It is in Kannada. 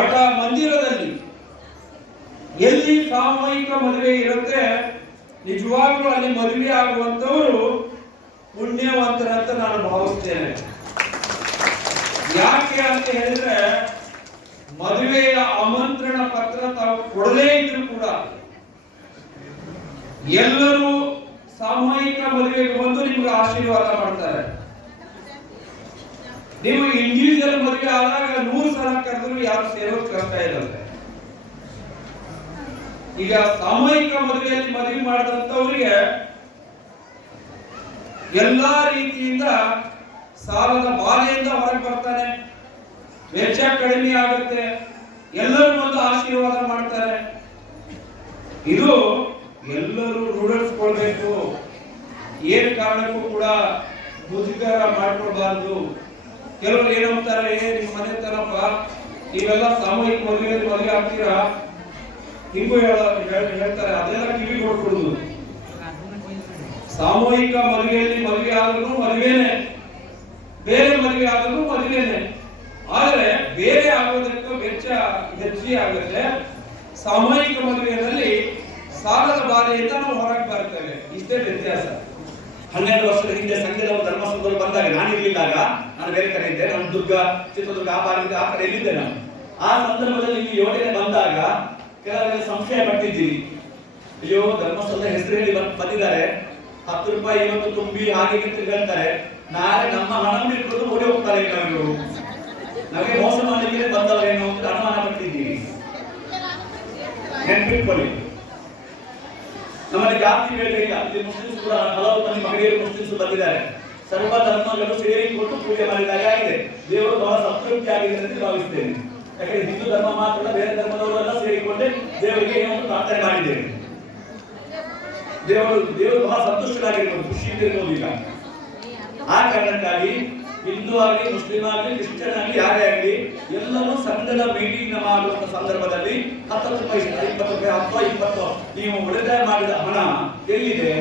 ಮಠ ಮಂದಿರದಲ್ಲಿ ಎಲ್ಲಿ ಸಾಮೂಹಿಕ ಮದುವೆ ಇರುತ್ತೆ, ನಿಜವಾಗ್ಲೂ ಅಲ್ಲಿ ಮದುವೆ ಆಗುವಂತವರು ಪುಣ್ಯವಂತರಂತ ನಾನು ಭಾವಿಸ್ತೇನೆ. ಯಾಕೆ ಅಂತ ಹೇಳಿದ್ರೆ, ಮದುವೆಯ ಆಮಂತ್ರಣ ಪತ್ರ ತಾವು ಕೊಡದೇ ಇದ್ರು ಕೂಡ ಎಲ್ಲರೂ ಸಾಮೂಹಿಕ ಮದುವೆಗೆ ಬಂದು ನಿಮ್ಗೆ ಆಶೀರ್ವಾದ ಮಾಡ್ತಾರೆ. ನೀವು ಇಂಡಿವಿಜುವಲ್ ಯಾರು ಸೇರೋದು ಕಷ್ಟ ಇರುತ್ತೆ. ಈಗ ಸಾಮೂಹಿಕ ಮದುವೆಯಲ್ಲಿ ಮದುವೆ ಮಾಡಿದಂತವರಿಗೆ ಎಲ್ಲಾ ರೀತಿಯಿಂದ ಸಾಲದ ಬಾಲೆಯಿಂದ ಹೊರಗೆ ಬರ್ತಾನೆ. ವೆಚ್ಚ ಕಡಿಮೆ ಆಗುತ್ತೆ. ಎಲ್ಲರೂ ಒಂದು ಆಶೀರ್ವಾದ ಮಾಡ್ತಾರೆ. ಇದು ಎಲ್ಲರೂ ರೂಢಿಸ್ಕೊಳ್ಬೇಕು. ಏನ್ ಕಾರಣಕ್ಕೂ ಕೂಡ ಮುಜುಗರ ಮಾಡ್ಕೊಳ್ಬಾರ್ದು. ಕೆಲವರು ಏನಂತಾರೆ ಏನ್ ನಿಮ್ಮ ಮನೆ ತನಪ್ಪ ನೀವೆಲ್ಲ ಸಾಮೂಹಿಕ ಮದುವೆಯಲ್ಲಿ ಮದುವೆ ಆಗ್ತೀರಾ? ಹೇಳ್- ಹೇಳ್ತಾರೆ. ಅದೆಲ್ಲ ಕಿವಿ ಕೊಡ್ಕೊಡುದು ಸಾಮೂಹಿಕ ಮದುವೆಯಲ್ಲಿ ಮದುವೆ ಆದ್ರೂ ಮದುವೆನೆ. ಬೇರೆ ಮದುವೆ ಆದ್ರೂ ಮದುವೆನೆ. ಆದರೆ ಬೇರೆ ಆಗೋದಕ್ಕೂ ವೆಚ್ಚ ಹೆಚ್ಚಿಗೆ ಆಗುತ್ತೆ. ಸಾಮೂಹಿಕ ಮದುವೆಯಲ್ಲಿ ಸಾಲದ ಬಾಧೆಯಿಂದ ನಾವು ಹೊರಗೆ ಬರ್ತೇವೆ. ಇಷ್ಟೇ ವ್ಯತ್ಯಾಸ. ಹನ್ನೆರಡು ವರ್ಷದ ಹಿಂದೆ ಸಂಘದ ಧರ್ಮಸ್ಥಳದಲ್ಲಿ ಬಂದಾಗ ನಾನು ಇರ್ಲಿಲ್ಲಾಗ, ನಾನು ಬೇರೆ ಕಡೆ ಇದ್ದೆ, ನಾನು ದುರ್ಗ, ಚಿತ್ರದುರ್ಗ ಆ ಭಾಗದಿಂದ ಆ ಕಡೆ ಇಲ್ಲಿದ್ದೆ ನಾನು. ಆ ಸಂದರ್ಭದಲ್ಲಿ ನೀವು ಯೋಜನೆ ಬಂದಾಗ ಕೆಲವರಿಗೆ ಸಂಶಯ ಪಟ್ಟಿದ್ದೀವಿ ಅಯ್ಯೋ, ಧರ್ಮಸ್ಥಳದ ಹೆಸರು ಹೇಳಿ ಬಂದ್- ಬಂದಿದ್ದಾರೆ. ಹತ್ತು ರೂಪಾಯಿ ಇವತ್ತು ತುಂಬಿ ಹಾಗೆ ಹೇಳ್ತಾರೆ ನಾಳೆ ನಮ್ಮ ಹಣವನ್ನು ಇಟ್ಕೊಂಡು ಓಡಿ ಹೋಗ್ತಾರೆ ಇವರು. ನಮಗೆ ಮೋಸ ಮಾಡಲಿಕ್ಕೆ ಬಂದವರೇನು ಅಂತ ಅನುಮಾನ ಪಟ್ಟಿದ್ದೀವಿ ನೆನ್ಪಿಟ್ಕೊಳ್ಳಿ. ನಮ್ಮಲ್ಲಿ ಜಾತಿ ಭೇದ ಇಲ್ಲ. ಇಲ್ಲಿ ಮುಸ್ಲಿಮ್ಸ್ ಕೂಡ ಹಲವು ಮಂದಿ ಮಹಿಳೆಯರು ಮುಸ್ಲಿಮ್ಸ್ ಬಂದಿದ್ದಾರೆ. ಸರ್ವ ಧರ್ಮಗಳು ಸೇರಿಕೊಂಡು ಪೂಜೆ ಮಾಡಿದಾಗ ಆಗಿದೆ. ದೇವರು ಬಹಳ ಸಂತೃಪ್ತಿ ಆಗಿದೆ ಅಂತ ಭಾವಿಸ್ತೇನೆ. ಯಾಕಂದ್ರೆ ಹಿಂದೂ ಧರ್ಮ ಮಾತ್ರ ಬೇರೆ ಧರ್ಮದವರೆಲ್ಲ ಸೇರಿಕೊಂಡೆ ದೇವರಿಗೆ ಪ್ರಾರ್ಥನೆ ಮಾಡಿದ್ದೇವೆ. ದೇವರು ದೇವರು ಬಹಳ ಸಂತುಷ್ಟರಾಗಿರ್ಬೋದು, ಖುಷಿಯಿಂದ ಈಗ ಆ ಕಾರಣಕ್ಕಾಗಿ ಹಿಂದೂ ಆಗಲಿ, ಮುಸ್ಲಿಂ ಆಗಲಿ, ಕ್ರಿಶ್ಚಿಯನ್ ಆಗಲಿ, ಯಾರೇ ಆಗಲಿ, ಎಲ್ಲರೂ ಸಂಘದ ಮೀಟಿಂಗ್ ಮಾಡುವಂತ ಸಂದರ್ಭದಲ್ಲಿ ಹತ್ತು ರೂಪಾಯಿ ಇಪ್ಪತ್ತು ರೂಪಾಯಿ, ಹತ್ತು, ಇಪ್ಪತ್ತು, ನೀವು ಉಳಿತಾಯ ಮಾಡಿದ ಹಣ ಎಲ್ಲಿದೆ?